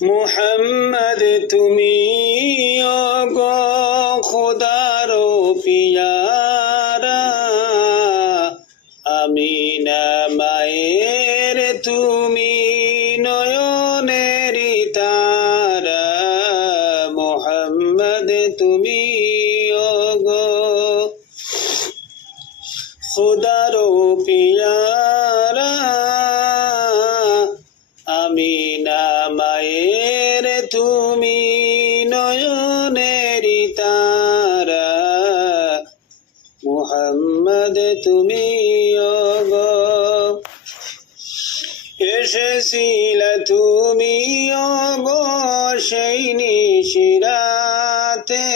মুহাম্মদ তুমি ওগো খোদার পিয়ারা, আমিনা মায়ের তুমি নয়নের তারা। মুহাম্মদ তুমি ওগো খোদার পিয়ারা, আমিনা মায়ের তুমি নয়নের তারা। মুহাম্মদ তুমি ওগো এসেছিলে তুমি ওগো সেই নিশিরাতে,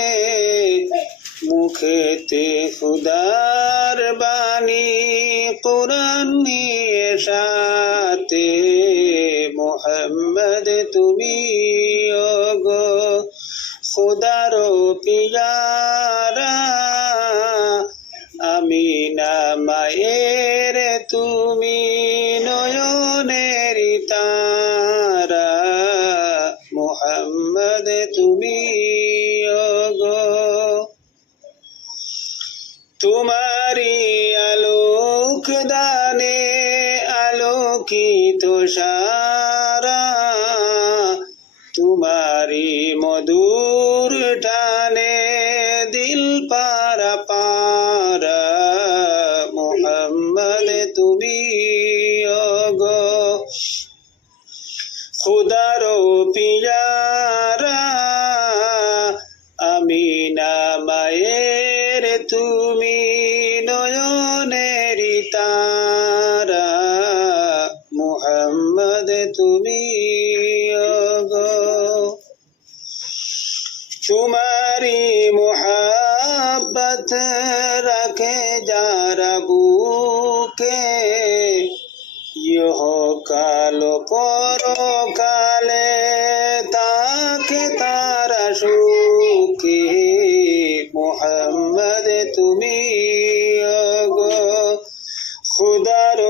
মুখেতে খুদার বাণী কুরআন নিয়ে সাথে। মুহাম্মদ তুমি ওগো খুদার পিয়ারা, আমিনা মায়ের তুমি নয়নের তারা। মুহাম্মদ তুমি ওগো তোমারি আলোক দানে আলোকিত সারা, তোমারি মধুর টানে দিল পারা পারা। মুহাম্মদ তুমি ওগো খুদার পিয়ারা, আমিনা মায়ের তুমি নয়নের তারা। মুহাম্মদ তুমি ওগো তোমারি মুহাব্বত রাখে যারা বুকে, ইহকাল পরকালে তাকে তারা সুখে। মুহাম্মদ তুমি ওগো খুদার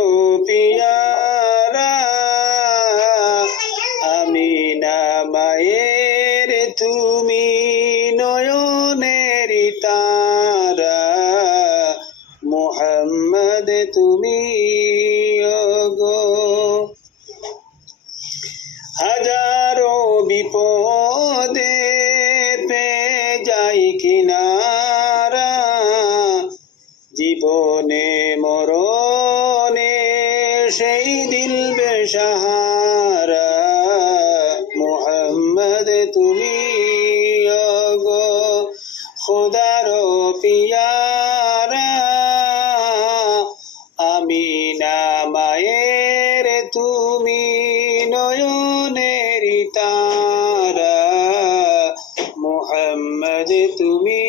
পিয়ারা, আমিনা মায়ের তুমি নয়নের তারা। মুহাম্মদ তুমি ওগো হাজারো বিপদে পে যাই কিনারা, জীবনে মরণে সেই দিল বেসাহারা। মুহাম্মদ তুমি ওগো খুদার পিয়ারা, আমিনা মায়ের তুমি নয়নের তারা। মুহাম্মদ তুমি